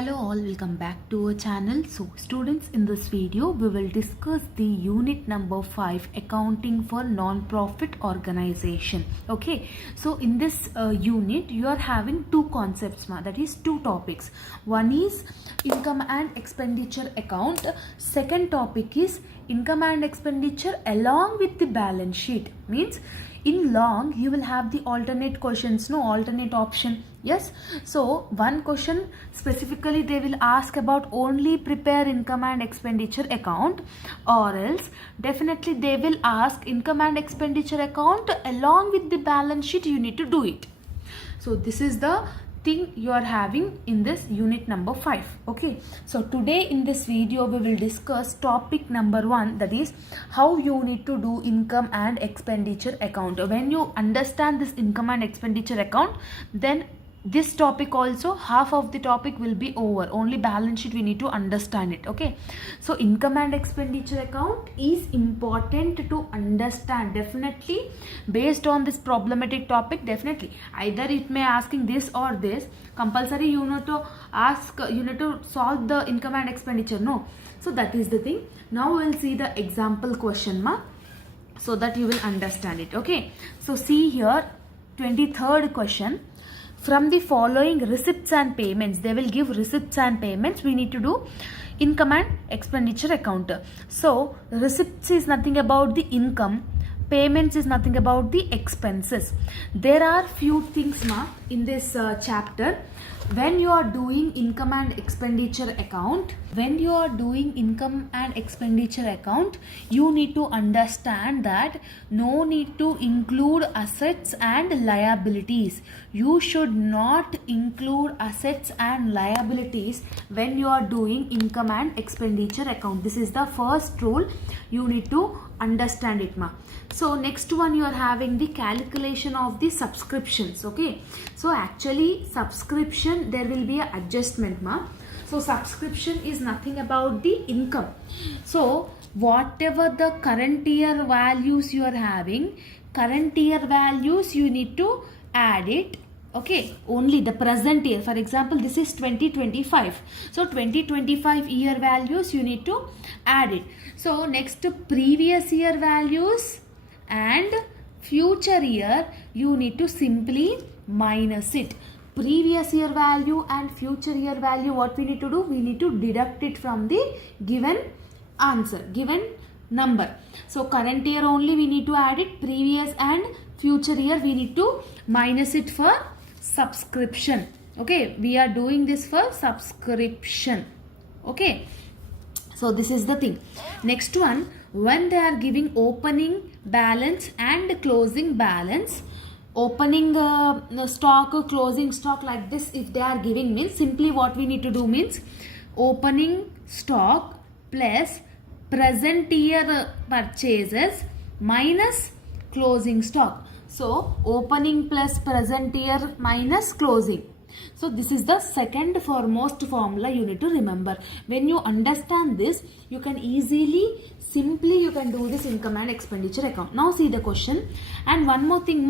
Hello all, welcome back to our channel. So students, in this video we will discuss the unit number 5, accounting for non-profit organization. Okay, so in this unit you are having two concepts, that is two topics. One is income and expenditure account. Second topic is income and expenditure along with the balance sheet. Means in long you will have the alternate questions, alternate option. Yes, so one question specifically they will ask about only prepare income and expenditure account, or else definitely they will ask income and expenditure account along with the balance sheet. You need to do it. So this is the thing you are having in this unit number 5. Okay, so today in this video we will discuss topic number 1, that is how you need to do income and expenditure account. When you understand this income and expenditure account, then this topic also, half of the topic will be over. Only balance sheet we need to understand it. Okay, so income and expenditure account is important to understand, definitely based on this problematic topic. Definitely either it may asking this or this, compulsory you need to ask, you need to solve the income and expenditure. No, so that is the thing. Now we'll see the example question so that you will understand it. Okay, so see here, 23rd question. From the following receipts and payments, they will give receipts and payments. We need to do income and expenditure account. So receipts is nothing about the income, payments is nothing about the expenses. There are few things in this chapter. When you are doing income and expenditure account, you need to understand that no need to include assets and liabilities. You should not include assets and liabilities when you are doing income and expenditure account. This is the first rule. You need to understand it. So next one, you are having the calculation of the subscriptions. Okay, so actually subscription, there will be a adjustment. So subscription is nothing about the income. So whatever the current year values you are having, current year values you need to add it. Okay, only the present year. For example, this is 2025. So 2025 year values you need to add it. So next, previous year values and future year you need to simply minus it. Previous year value and future year value, what we need to do? We need to deduct it from the given answer, given number. So current year only we need to add it. Previous and future year we need to minus it for subscription. Okay, we are doing this for subscription. Okay, so this is the thing. Next one, when they are giving opening balance and closing balance, opening stock, closing stock, like this if they are giving, means simply what we need to do means opening stock plus present year purchases minus closing stock. So opening plus present year minus closing. So this is the second foremost formula you need to remember. When you understand this, you can simply you can do this income and expenditure account. Now see the question. And one more thing,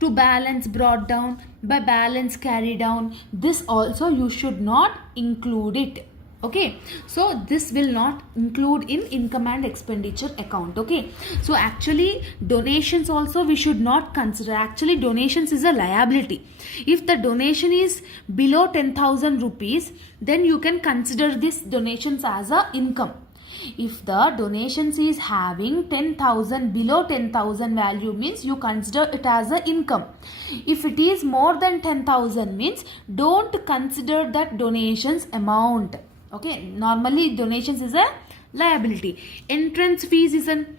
to balance brought down, by balance carry down, this also you should not include it. Okay, so this will not include in income and expenditure account. Okay, so actually donations also we should not consider. Actually donations is a liability. If the donation is below 10,000 rupees, then you can consider this donations as a income. If the donations is having 10,000, below 10,000 value, means you consider it as a income. If it is more than 10,000, means don't consider that donations amount. Okay, normally donations is a liability. Entrance fees is an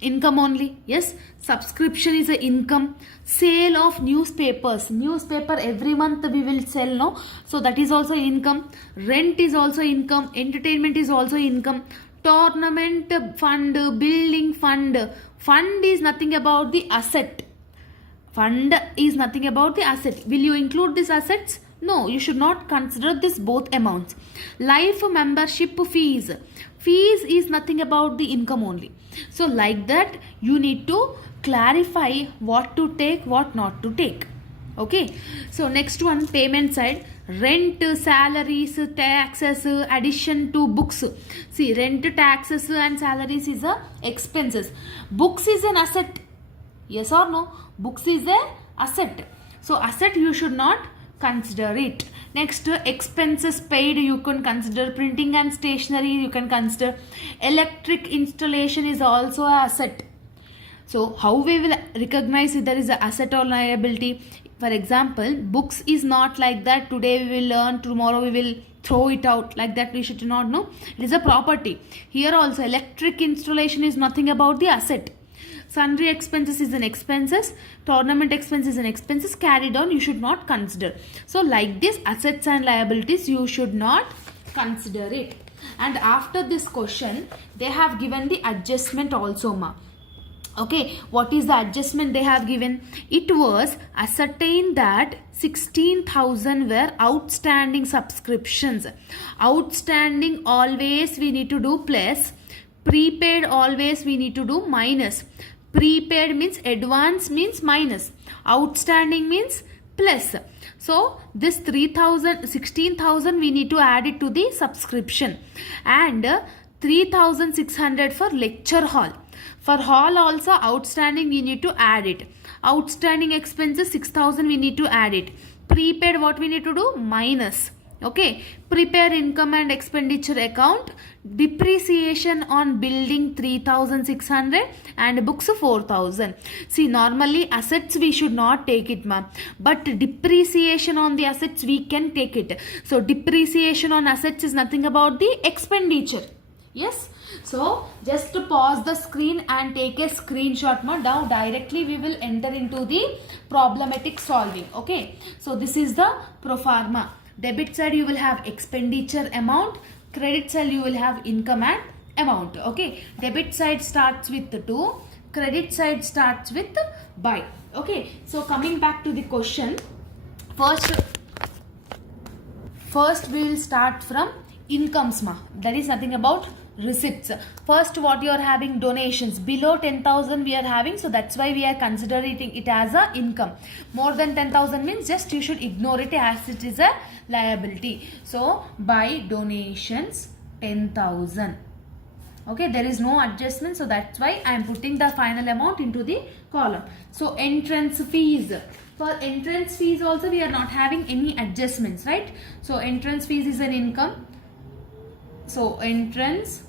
income only. Yes, subscription is a income. Sale of newspapers, newspaper every month we will sell, no? So that is also income. Rent is also income. Entertainment is also income. Tournament fund, building fund. Fund is nothing about the asset. Fund is nothing about the asset. Will you include these assets? No, you should not consider this both amounts. Life membership fees. Fees is nothing about the income only. So like that you need to clarify what to take, what not to take. Okay, so next one, payment side. rent, salaries, taxes, addition to books. See, rent, taxes and salaries is a expenses. Books is an asset. Yes or no? Books is a asset. So asset you should not consider it. Next, expenses paid you can consider. Printing and stationery you can consider. Electric installation is also an asset. So how we will recognize if there is an asset or liability? For example, books is not like that. Today we will learn, tomorrow we will throw it out. Like that we should not know. It is a property. Here also electric installation is nothing about the asset. Sundry expenses is an expenses. Tournament expense is an expenses carried on. You should not consider. So like this, assets and liabilities you should not consider it. And after this question, they have given the adjustment also, ma. Okay, what is the adjustment they have given? It was ascertained that 16,000 were outstanding subscriptions. Outstanding always we need to do plus. Prepaid always we need to do minus. Prepaid means advance means minus. Outstanding means plus. So this 16,000 we need to add it to the subscription. And 3,600 for lecture hall. For hall also outstanding we need to add it. Outstanding expenses 6,000 we need to add it. Prepaid what we need to do? Minus. Okay. Prepare income and expenditure account. Depreciation on building 3,600 and books 4,000. See, normally assets we should not take it, ma'am. But depreciation on the assets we can take it. So depreciation on assets is nothing about the expenditure. Yes. So just to pause the screen and take a screenshot, ma. Now directly we will enter into the problematic solving. Okay. So this is the pro forma. Debit side you will have expenditure amount. Credit side you will have income and amount. Okay. Debit side starts with 2. Credit side starts with by. Okay. So coming back to the question. First we will start from incomes, ma. That is nothing about receipts. First, what you are having? Donations. Below 10,000 we are having, so that's why we are considering it as a income. More than 10,000 means just you should ignore it as it is a liability. So by donations 10,000. Okay, there is no adjustment, so that's why I am putting the final amount into the column. So entrance fees. For entrance fees also we are not having any adjustments, right? So entrance fees is an income. So entrance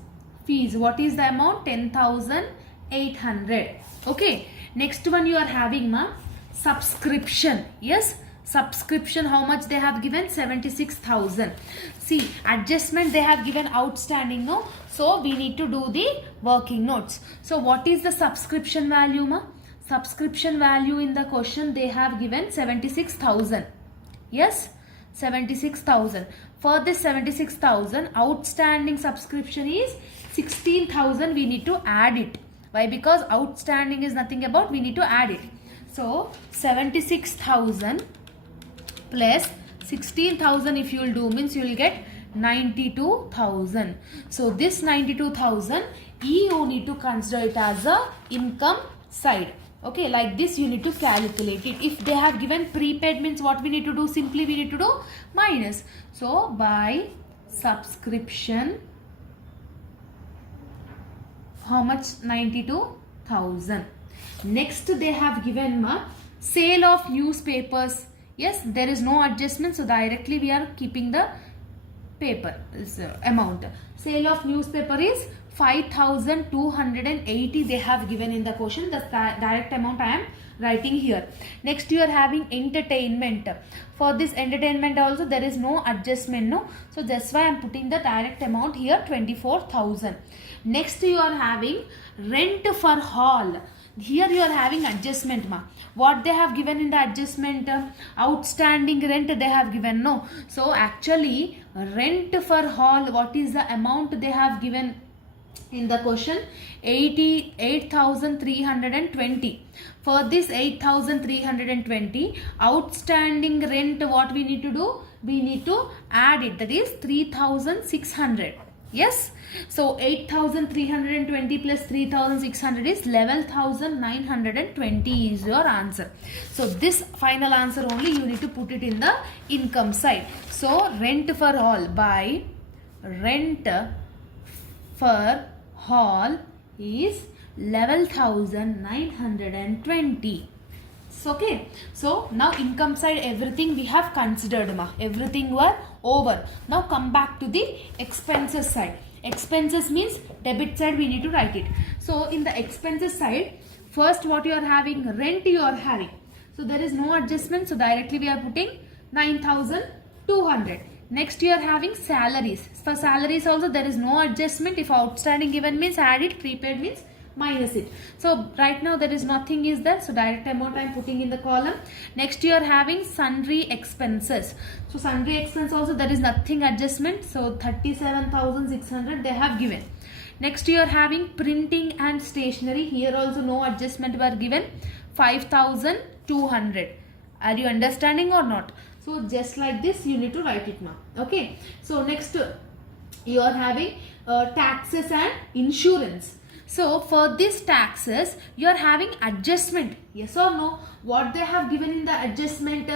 fees, what is the amount? 10,800. Okay. Next one you are having, ma, subscription. Yes, subscription, how much they have given? 76,000. See, adjustment they have given outstanding, no? So we need to do the working notes. So what is the subscription value, ma? Subscription value in the question they have given 76,000. Yes, 76,000. For this 76,000, outstanding subscription is 16,000. We need to add it. Why? Because outstanding is nothing about, we need to add it. So 76,000 plus 16,000 if you will do means you will get 92,000. So this 92,000 you need to consider it as a income side. Okay, like this you need to calculate it. If they have given prepaid means what we need to do? Simply we need to do minus. So by subscription, how much? 92,000. Next they have given, ma, sale of newspapers. Yes, there is no adjustment, so directly we are keeping the paper amount. Sale of newspaper is 5,280 they have given in the question. The direct amount I am writing here. Next you are having entertainment. For this entertainment also there is no adjustment, no. So that's why I am putting the direct amount here, 24,000. Next you are having rent for hall. Here you are having adjustment, ma. What they have given in the adjustment? Outstanding rent they have given, no. So actually rent for hall, what is the amount they have given in the question? 8,320. For this 8,320, outstanding rent, what we need to do? We need to add it, that is 3,600. Yes. So 8320 plus 3600 is 11920 is your answer. So this final answer only you need to put it in the income side. So rent for all, by rent for hall is 11,920. So, okay, so now income side everything we have considered, ma. Everything were over. Now come back to the expenses side. Expenses means debit side we need to write it. So in the expenses side, first what you are having, rent you are having. So there is no adjustment, so directly we are putting 9,200. Next you are having salaries. For salaries also there is no adjustment. If outstanding given means add it, prepaid means minus it. So right now there is nothing is there, so direct amount I am putting in the column. Next you are having sundry expenses. So sundry expense also there is nothing adjustment, so 37,600 they have given. Next you are having printing and stationery. Here also no adjustment were given, 5,200. Are you understanding or not? So just like this you need to write it now. Okay. So next you are having taxes and insurance. So for these taxes you are having adjustment, yes or no? What they have given in the adjustment,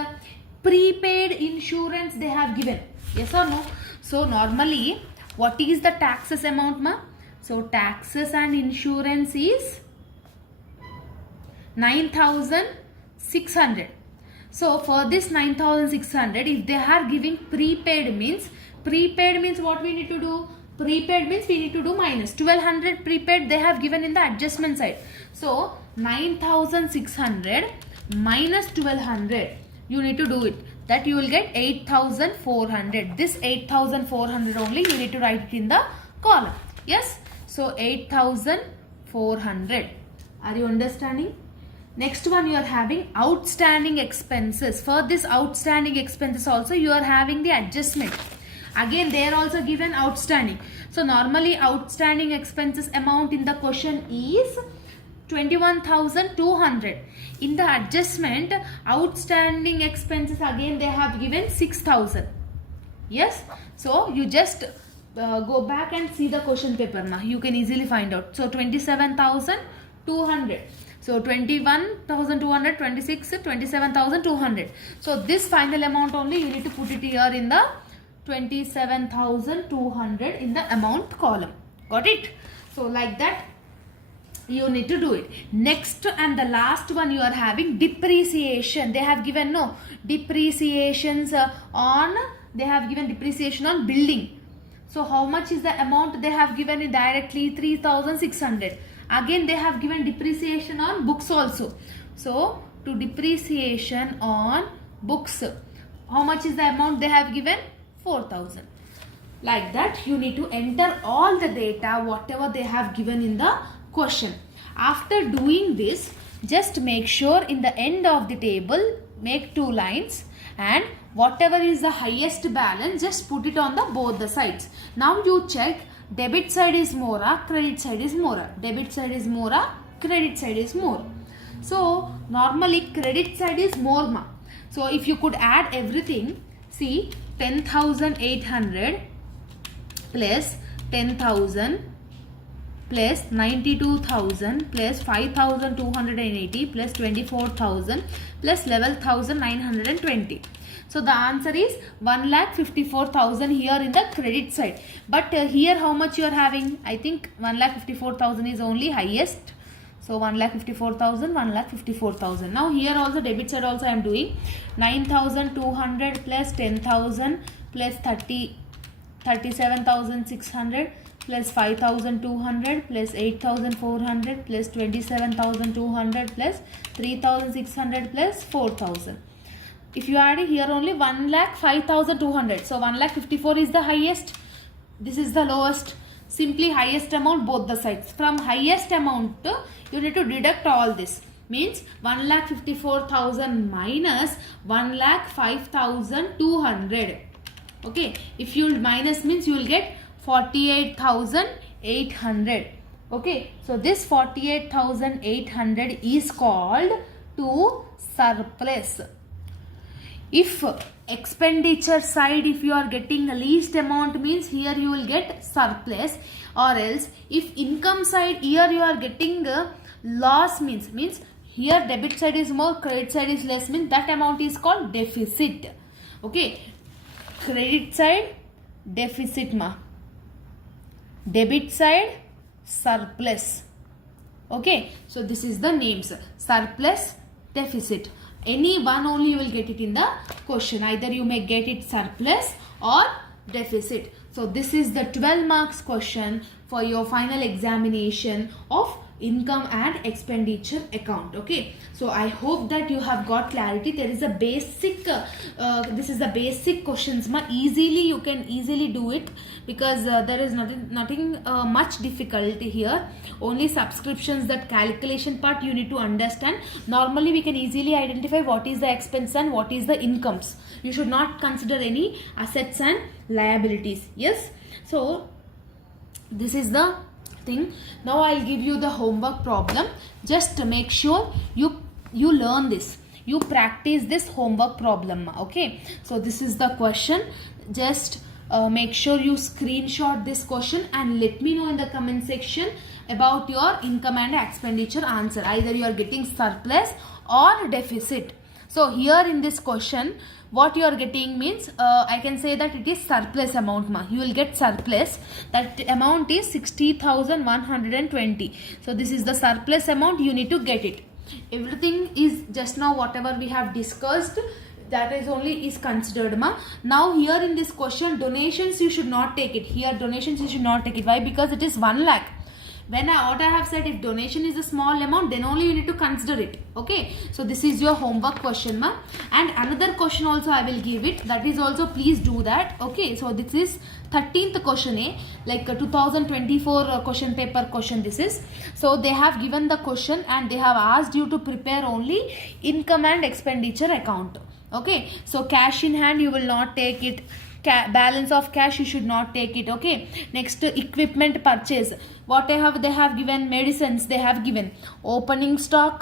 prepaid insurance they have given, yes or no? So normally what is the taxes amount, ma? So taxes and insurance is 9,600. So for this 9,600, if they are giving prepaid means what we need to do? Prepaid means we need to do minus 1200 prepaid they have given in the adjustment side. So 9,600 minus 1200 you need to do it. That you will get 8,400. This 8,400 only you need to write it in the column. Yes. So 8,400. Are you understanding? Next one you are having outstanding expenses. For this outstanding expenses also you are having the adjustment. Again they are also given outstanding. So normally outstanding expenses amount in the question is 21,200. In the adjustment outstanding expenses again they have given 6,000. Yes. So you just go back and see the question paper now. You can easily find out. So 27,200. So 21,200, 26, 27,200. So this final amount only you need to put it here in the 27,200 in the amount column. Got it? So like that you need to do it. Next and the last one you are having depreciation. They have given no depreciations on, they have given depreciation on building. So how much is the amount they have given it directly? 3,600. Again they have given depreciation on books also. So to depreciation on books, how much is the amount they have given? 4,000. Like that you need to enter all the data whatever they have given in the question. After doing this, just make sure in the end of the table make 2 lines and whatever is the highest balance just put it on the both the sides. Now you check debit side is more, credit side is more. Debit side is more, credit side is more. So normally credit side is more, ma. So if you could add everything, see 10,800 plus 10,000 plus 92,000 plus 5,280 plus 24,000 plus 11,920. So the answer is 1,54,000 here in the credit side. But here how much you are having? I think 1,54,000 is only highest. So 1,54,000, 1,54,000. Now here also debit side also I am doing 9,200 plus 10,000 plus 37,600 plus 5,200 plus 8,400 plus 27,200 plus 3,600 plus 4,000. If you add here only 1,05,200. So 1,54,000 is the highest. This is the lowest. Simply highest amount both the sides. From highest amount you need to deduct all this. Means 1,54,000 minus 1,05,200. Okay. If you minus means you will get 48,800. Okay. So this 48,800 is called to surplus. If expenditure side, if you are getting least amount, means here you will get surplus, or else if income side here you are getting loss, means here debit side is more, credit side is less, means that amount is called deficit. Okay, credit side deficit ma, debit side surplus. Okay, so this is the names, surplus, deficit. Any one only you will get it in the question. Either you may get it surplus or deficit. So this is the 12 marks question for your final examination of income and expenditure account. Okay, so I hope that you have got clarity. There is a basic this is the basic questions ma, easily you can easily do it, because there is nothing much difficulty here. Only subscriptions, that calculation part you need to understand. Normally we can easily identify what is the expense and what is the incomes. You should not consider any assets and liabilities. Yes, so this is the thing. Now I'll give you the homework problem. Just to make sure you learn this, you practice this homework problem. Okay, so this is the question. Just make sure you screenshot this question and let me know in the comment section about your income and expenditure answer. Either you are getting surplus or deficit. So here in this question, what you are getting means, I can say that it is surplus amount ma. You will get surplus. That amount is 60,120. So this is the surplus amount. You need to get it. Everything is just now whatever we have discussed, that is only is considered ma. Now here in this question, donations you should not take it. Here donations you should not take it. Why? Because it is 1 lakh. What I have said, if donation is a small amount, then only you need to consider it. Okay, so this is your homework question ma. And another question also I will give it, that is also please do that. Okay, so this is 13th question, like 2024 question paper question this is. So they have given the question and they have asked you to prepare only income and expenditure account. Okay, so cash in hand you will not take it, balance of cash you should not take it. Okay, next equipment purchase, whatever they have given, medicines they have given, opening stock,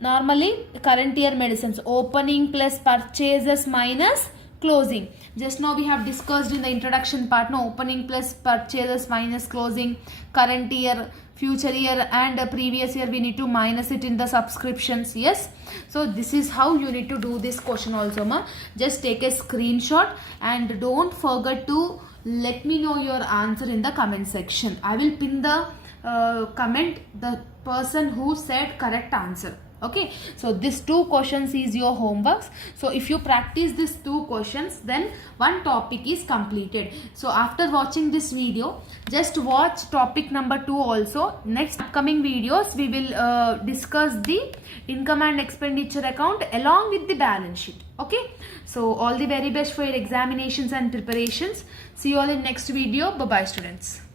normally current year medicines, opening plus purchases minus closing. Just now we have discussed in the introduction part, no, opening plus purchases minus closing, current year, future year and previous year we need to minus it in the subscriptions. Yes, so this is how you need to do this question also ma. Just take a screenshot and don't forget to let me know your answer in the comment section. I will pin the comment the person who said correct answer. Okay, so this 2 questions is your homeworks. So if you practice these 2 questions, then one topic is completed. So after watching this video, just watch topic number 2 also. Next upcoming videos we will discuss the income and expenditure account along with the balance sheet. Okay, so all the very best for your examinations and preparations. See you all in next video. Bye bye students.